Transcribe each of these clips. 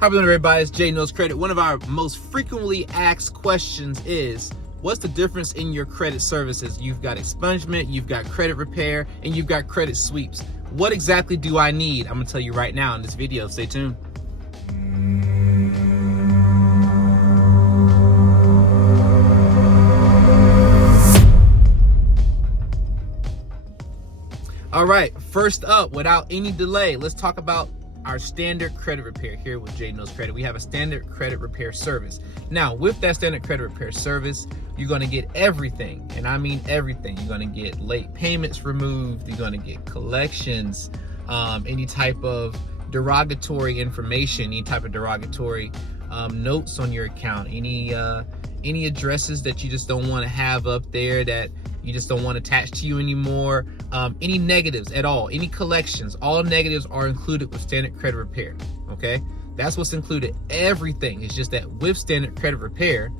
How are you doing, everybody? It's Jay Knows Credit. One of our most frequently asked questions is, what's the difference in your credit services? You've got expungement, you've got credit repair, and you've got credit sweeps. What exactly do I need? I'm gonna tell you right now in this video. Stay tuned. All right, first up, without any delay, let's talk about our standard credit repair here with Jay Knows Credit. We have a standard credit repair service. Now, with that standard credit repair service, you're going to get everything, and I mean everything. You're going to get late payments removed. You're going to get collections, any type of derogatory information, any type of derogatory notes on your account, any addresses that you just don't want to have up there that you just don't want attached to you anymore, any negatives at all, any collections, all negatives are included with standard credit repair, okay? That's what's included, everything. It's just that with standard credit repair,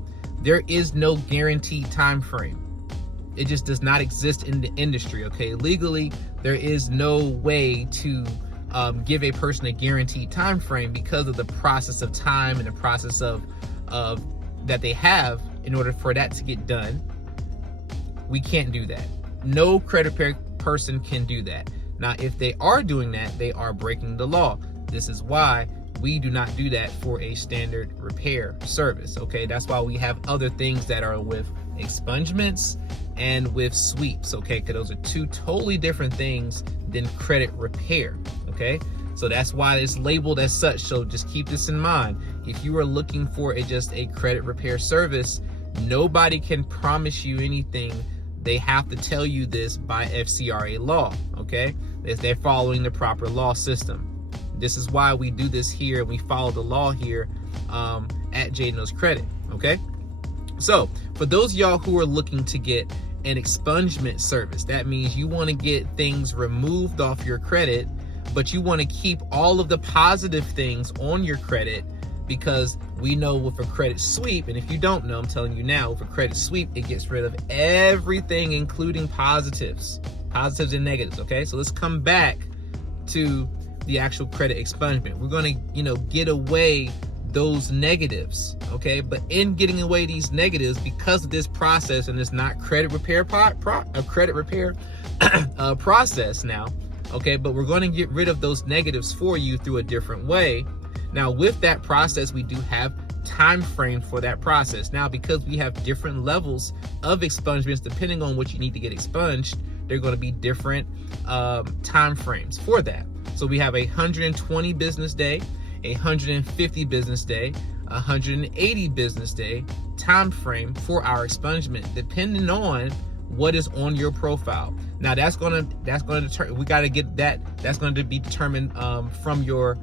there is no guaranteed time frame. It just does not exist in the industry, okay? Legally, there is no way to give a person a guaranteed time frame because of the process of time and the process of that they have in order for that to get done. We can't do that. No credit repair person can do that. Now, if they are doing that, they are breaking the law. This is why we do not do that for a standard repair service, okay? That's why we have other things that are with expungements and with sweeps, okay? Because those are two totally different things than credit repair, okay? So that's why it's labeled as such. So just keep this in mind. If you are looking for just a credit repair service, nobody can promise you anything. They have to tell you this by FCRA law, okay? If they're following the proper law system. This is why we do this here, and we follow the law here at Jay Knows Credit, okay? So for those of y'all who are looking to get an expungement service, that means you want to get things removed off your credit, but you want to keep all of the positive things on your credit, because we know with a credit sweep, and if you don't know, I'm telling you now, with a credit sweep, it gets rid of everything, including positives and negatives, okay? So let's come back to the actual credit expungement. We're gonna, get away those negatives, okay? But in getting away these negatives, because of this process, and it's not credit repair process now, okay? But we're gonna get rid of those negatives for you through a different way. Now, with that process, we do have time frame for that process. Now, because we have different levels of expungements, depending on what you need to get expunged, there are going to be different time frames for that. So we have a 120 business day, a 150 business day, 180 business day time frame for our expungement, depending on what is on your profile. Now, that's going to determine. We got to get that. That's going to be determined from your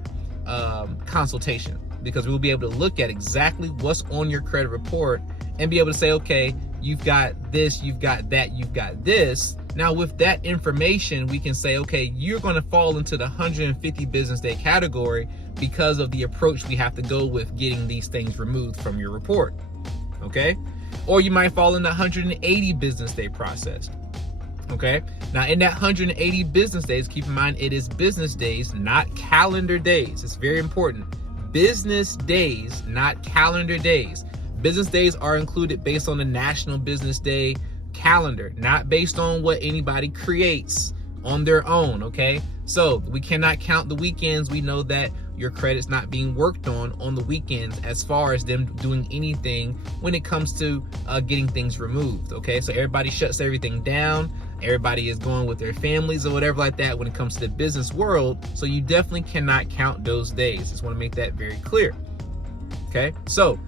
consultation, because we'll be able to look at exactly what's on your credit report and be able to say, okay, you've got this, you've got that, you've got this. Now, with that information, we can say, okay, you're going to fall into the 150 business day category because of the approach we have to go with getting these things removed from your report, okay? Or you might fall in the 180 business day process. Okay, now in that 180 business days, keep in mind it is business days, not calendar days. It's very important. Business days, not calendar days. Business days are included based on the National Business Day calendar, not based on what anybody creates on their own, okay? So we cannot count the weekends. We know that your credit's not being worked on the weekends as far as them doing anything when it comes to getting things removed, okay? So everybody shuts everything down. Everybody is going with their families or whatever like that when it comes to the business world. So you definitely cannot count those days. Just want to make that very clear, okay? So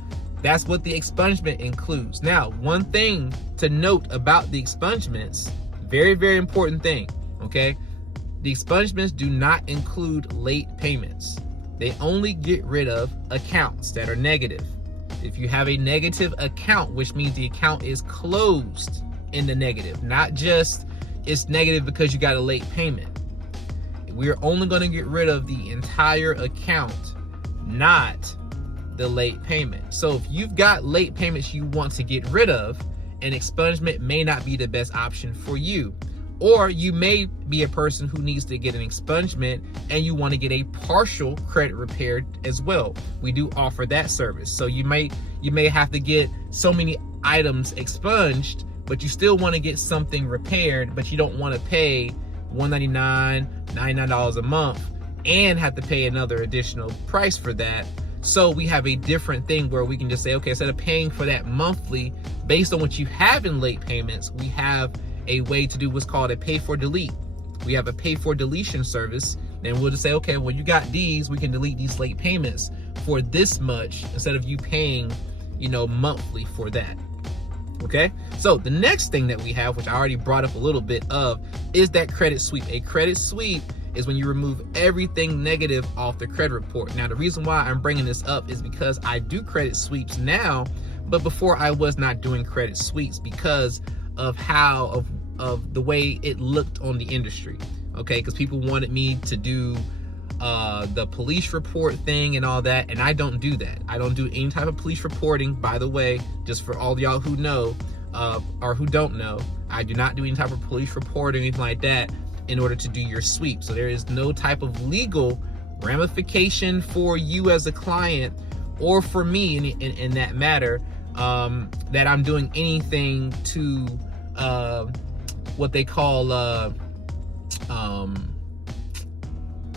that's what the expungement includes. Now, one thing to note about the expungements, very, very important thing, okay? The expungements do not include late payments. They only get rid of accounts that are negative. If you have a negative account, which means the account is closed in the negative, not just it's negative because you got a late payment. We're only going to get rid of the entire account, not the late payment. So if you've got late payments you want to get rid of, an expungement may not be the best option for you. Or you may be a person who needs to get an expungement and you want to get a partial credit repair as well. We do offer that service. So you may have to get so many items expunged, but you still want to get something repaired, but you don't want to pay $199, $99 a month and have to pay another additional price for that. So we have a different thing where we can just say, okay, instead of paying for that monthly based on what you have in late payments, we have a way to do what's called a pay for delete. We have a pay for deletion service, and we'll just say, okay, well, you got these, we can delete these late payments for this much instead of you paying, monthly for that. Okay, so the next thing that we have, which I already brought up a little bit of, is that credit sweep. A credit sweep is when you remove everything negative off the credit report. Now, the reason why I'm bringing this up is because I do credit sweeps now, but before I was not doing credit sweeps because of of the way it looked on the industry. Okay, because people wanted me to do the police report thing and all that, and I don't do that. I don't do any type of police reporting, by the way, just for all y'all who know or who don't know. I do not do any type of police report or anything like that in order to do your sweep. So there is no type of legal ramification for you as a client or for me in that matter, that I'm doing anything to what they call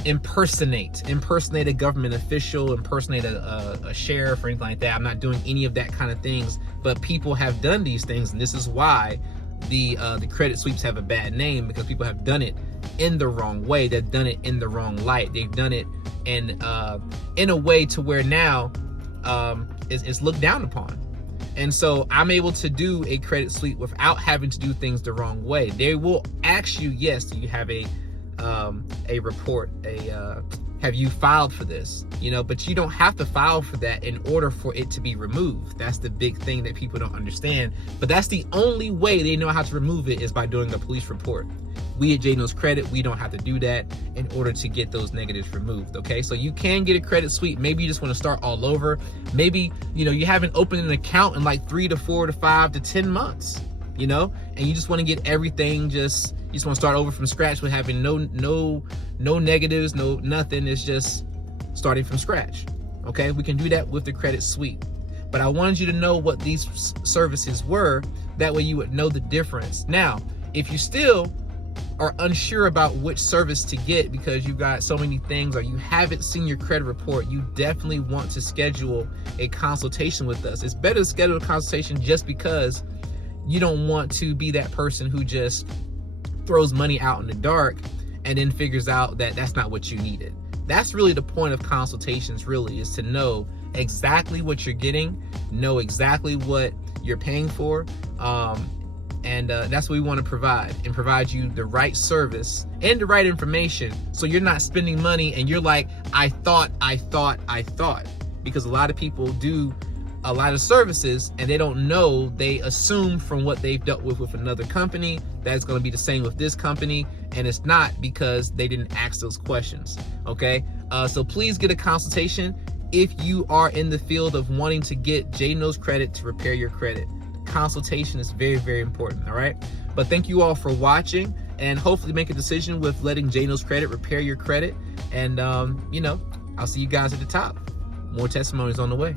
impersonate a government official, impersonate a sheriff or anything like that. I'm not doing any of that kind of things, but people have done these things, and this is why the credit sweeps have a bad name, because people have done it in the wrong way. They've done it in the wrong light. They've done it in a way to where now it's looked down upon. And so I'm able to do a credit sweep without having to do things the wrong way. They will ask you, yes, do you have a report, have you filed for this? But you don't have to file for that in order for it to be removed. That's the big thing that people don't understand. But that's the only way they know how to remove it, is by doing a police report. We at J Knows Credit, we don't have to do that in order to get those negatives removed. Okay, so you can get a credit sweep. Maybe you just want to start all over. Maybe you haven't opened an account in like 3 to 4 to 5 to 10 months. And you just want to get everything, you just want to start over from scratch with having no negatives, no nothing. It's just starting from scratch. Okay, we can do that with the credit sweep. But I wanted you to know what these services were. That way you would know the difference. Now, if you still are unsure about which service to get because you got so many things, or you haven't seen your credit report, you definitely want to schedule a consultation with us. It's better to schedule a consultation just because you don't want to be that person who just throws money out in the dark and then figures out that that's not what you needed. That's really the point of consultations, really, is to know exactly what you're getting, know exactly what you're paying for, and that's what we want to provide you the right service and the right information, so you're not spending money and you're like, I thought, because a lot of people do a lot of services and they don't know. They assume from what they've dealt with another company that it's going to be the same with this company, and it's not, because they didn't ask those questions. Okay, so please get a consultation if you are in the field of wanting to get J Knows Credit to repair your credit. Consultation is very, very important. All right, but thank you all for watching, and hopefully make a decision with letting J Knows Credit repair your credit. And I'll see you guys at the top. More testimonies on the way.